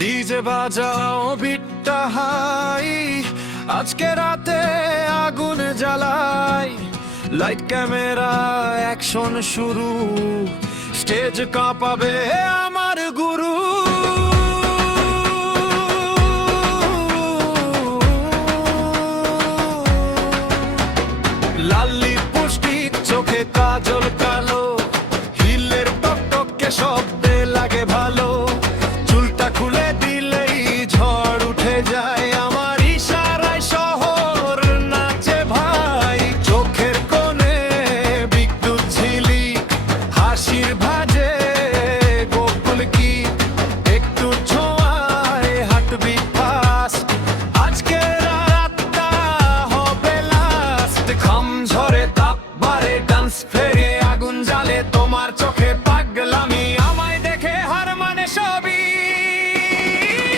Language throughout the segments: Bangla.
ডিজে বাজাও বিটটা হাই, আজকে রাতে আগুন জ্বালাই। লাইট ক্যামেরা অ্যাকশন শুরু, স্টেজ কাঁপাবে আমার গুরু। লাল লিপস্টিক, চোখে কাজল কালো, হিলের টকটকে শব্দে লাগে ভালো। চুলটা খুলে দিলেই ঝড় উঠে যায়, আমার ইশারায় শহর নাচে ভাই। চোখের কোণে বিদ্যুৎ ঝিলিক, হাসির ভাজে গোকুল কি, একটু ছোঁয়ায় হাঁটবি ফাস্ট। আজকে রাতটা হবে লাস্ট, ঘাম ঝরে তাপ বাড়ে, ডান্স ফেরে আগুন জ্বালে। তোমার চোখে পাগলামি, আমায় দেখে হার মানে সবই।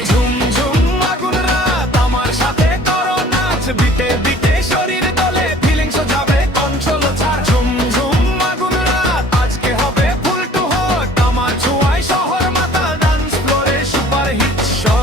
ঝুম ঝুম আগুন রাত, আমার সাথে করো নাচ। বিটে বিটে শরীর দলে, ফিলিংস যাবে কন্ট্রোল ছাড়। ঝুম ঝুম আগুন রাত, আজকে হবে ফুল টু হট। আমার ছোঁয়ায় শহর মাতাল, ডান্স ফ্লোরে সুপার হিট শট।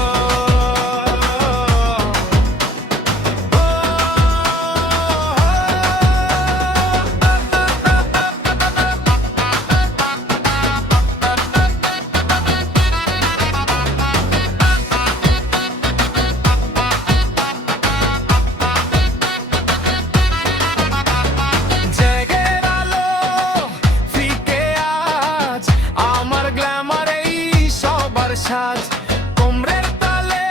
জেগের আলো ফিকে আজ, আমার গ্ল্যামার এই সবার সাজ। কোমরের তালে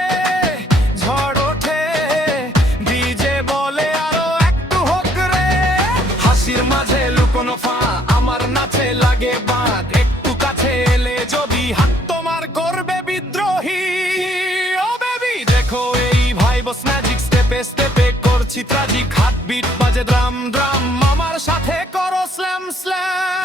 ঝড় ওঠে, ডিজে বলে আরো একটু হোক রে। হাসির মাঝে লুকোনো ফা, আমার নাচে লাগে বাঁধ। একটু কাছে এলে যদি হাত তোমার করবে বিদ্রোহী। ও বেবি দেখো এই ভাইবস ম্যাজিক, স্টেপে স্টেপে করছি ট্র্যাজিক। হার্ট বিট বাজে ড্রাম ড্রাম, আমার সাথে করো স্ল্যাম স্ল্যাম।